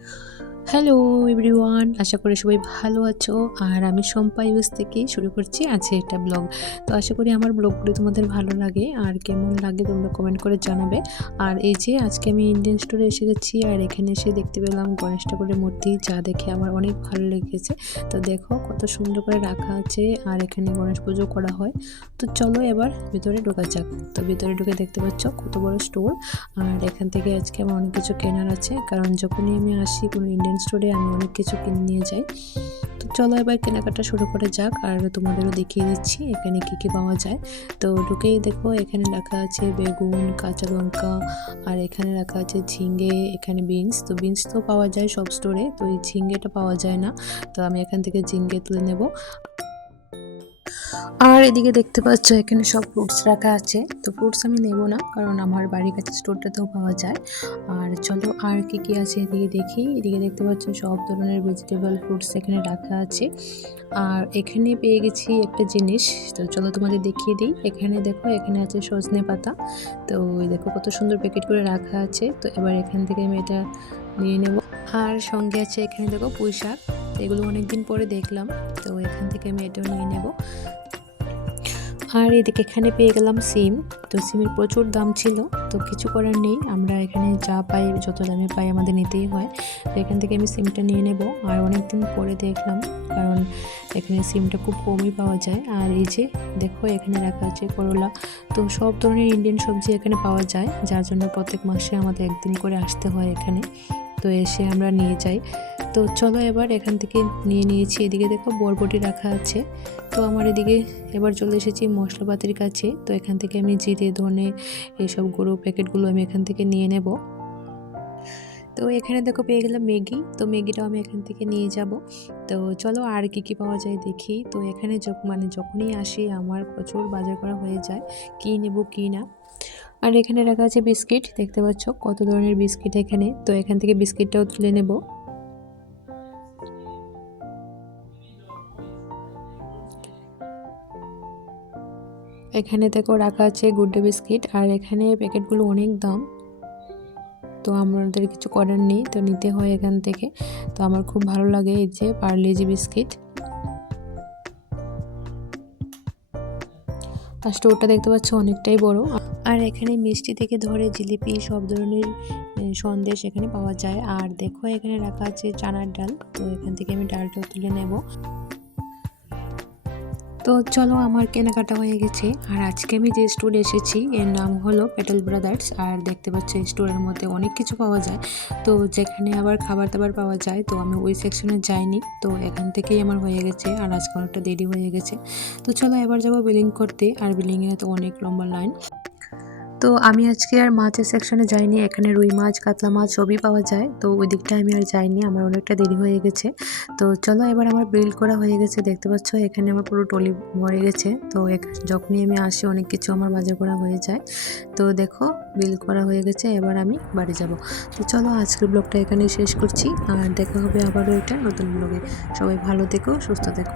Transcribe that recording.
啊。হ্যালো everyone আশা করি সবাই ভালো আছো। আর আমি সম্পা ইউজ থেকে শুরু করছি আছে একটা ব্লগ। তো আশা করি আমার ব্লগগুলি তোমাদের ভালো লাগে। আর কেমন লাগে তোমরা কমেন্ট করে জানাবে। আর এই যে আজকে আমি ইন্ডিয়ান স্টোরে এসে গেছি। আর এখানে এসে দেখতে পেলাম গণেশ ঠাকুরের মূর্তি, যা দেখে আমার অনেক ভালো লেগেছে। তো দেখো কত সুন্দর করে রাখা আছে। আর এখানে গণেশ পুজো করা হয়। তো চলো এবার ভিতরে ঢোকা যাক। তো ভিতরে ঢুকে দেখতে পাচ্ছ কত বড় স্টোর আর এখান থেকে আজকে আমার অনেক কিছু কেনার আছে। কারণ যখনই আমি আসি কোনো ইন্ডিয়ান স্টোরে আমি অনেক কিছু কিনে নিয়ে যাই। তো চলো এবার কেনাকাটা শুরু করে যাক আর তোমাদেরও দেখিয়ে দিচ্ছি এখানে কী কী পাওয়া যায়। তো ঢুকেই দেখো, এখানে রাখা আছে বেগুন, কাঁচা লঙ্কা আর এখানে রাখা আছে ঝিঙ্গে এখানে বিনস। তো বিনস তো পাওয়া যায় সব স্টোরে তো এই ঝিঙ্গেটা পাওয়া যায় না। তো আমি এখান থেকে ঝিঙ্গে তুলে নেব। আর এদিকে দেখতে পাচ্ছ, এখানে সব ফ্রুটস রাখা আছে। তো ফ্রুটস আমি নেব না, কারণ আমার বাড়ির কাছে স্টোরটাতেও পাওয়া যায়। আর চলো, আর কি কি আছে এদিকে দেখি। এদিকে দেখতে পাচ্ছ, সব ধরনের ভেজিটেবল ফ্রুটস এখানে রাখা আছে। আর এখানে পেয়ে গেছি একটা জিনিস। তো চলো তোমাদের দেখিয়ে দিই। এখানে দেখো, এখানে আছে সজনে পাতা। তো দেখো, কত সুন্দর প্যাকেট করে রাখা আছে। তো এবার এখান থেকে আমি এটা নিয়ে নেব। আর সঙ্গে আছে এখানে দেখো পুঁই শাক এগুলো অনেকদিন পরে দেখলাম, তো এখান থেকে আমি এটাও নিয়ে নেব। আর এদিকে এখানে পেয়ে গেলাম সিম, তো সিমের প্রচুর দাম ছিল, তো কিছু করার নেই, আমরা এখানে যা পাই, যত দামে পাই আমাদের নিতেই হয়, তো এখান থেকে আমি সিমটা নিয়ে নেব। আর অনেক দিন পরে দেখলাম, কারণ এখানে সিমটা খুব কমই পাওয়া যায়, আর এই যে দেখো এখানে রাখা আছে করলা, তো সব ধরনের ইন্ডিয়ান সবজি এখানে পাওয়া যায়, যার জন্য প্রত্যেক মাসে আমাদের একদিন করে আসতে হয় এখানে। তো এসে আমরা নিয়ে যাই। তো চলো এবার এখান থেকে নিয়ে নিয়েছি। এদিকে দেখো বরবটি রাখা আছে। তো আমার এদিকে এবার চলে এসেছি মশলাপাতির কাছে। তো এখান থেকে আমি জিরে, ধনে এইসব গুঁড়ো প্যাকেটগুলো আমি এখান থেকে নিয়ে নেব। তো এখানে দেখো পেয়ে গেলাম ম্যাগি। তো ম্যাগিটাও আমি এখান থেকে নিয়ে যাব। তো চলো আর কি কি পাওয়া যায় দেখি। তো এখানে মানে যখনই আসি আমার প্রচুর বাজার করা হয়ে যায়। কী নেব কী না। আর এখানে রাখা আছে বিস্কিট। দেখতে পাচ্ছ কত ধরনের বিস্কিট এখানে। তো এখান থেকে বিস্কিটটাও তুলে নেব। এখানে দেখো রাখা আছে গুড্ডে বিস্কিট। আর এখানে প্যাকেটগুলো অনেক দাম। তো আমাদের কিছু করার নেই। তো নিতে হয় এখান থেকে। তো আমার খুব ভালো লাগে এই যে পার্লেজি বিস্কিট। আর স্টোরটা দেখতে পাচ্ছ অনেকটাই বড়। আর এখানে মিষ্টি থেকে ধরে জিলিপি সব ধরনের সন্দেশ এখানে পাওয়া যায়। আর দেখো এখানে রাখা আছে চানার ডাল। তো এখান থেকে আমি ডালটাও তুলে নেব। তো চলো আমার কেনাকাটা হয়ে গেছে। আর আজকে আমি যে স্টোর এসেছি, এর নাম হলো প্যাটেল ব্রাদার্স আর দেখতে পাচ্ছি স্টোরের মধ্যে অনেক কিছু পাওয়া যায়। তো যেখানে আবার খাবার দাবার পাওয়া যায়, তো আমি ওই সেকশনে যাইনি। তো এখান থেকেই আমার হয়ে গেছে, আর আজকে অনেকটা দেরি হয়ে গেছে। তো চলো এবার যাব বিলিং করতে। আর বিলিংয়ে তো অনেক লম্বা লাইন তো আমি আজকে আর মাছের সেকশনে যাইনি। এখানে রুই মাছ, কাতলা মাছ সবই পাওয়া যায়। তো ওই দিকটা আমি আর যাইনি। আমার অনেকটা দেরি হয়ে গেছে। তো চলো এবার আমার বিল করা হয়ে গেছে। দেখতে পাচ্ছ, এখানে আমার পুরো টলি ভরে গেছে। তো যখনই আমি আসি, অনেক কিছু আমার বাজার করা হয়ে যায়। তো দেখো বিল করা হয়ে গেছে। এবার আমি বাড়ি যাব। তো চলো, আজকের ব্লগটা এখানেই শেষ করছি। আর দেখা হবে আবারও এটা নতুন ব্লগে সবাই ভালো থেকো, সুস্থ থেকো।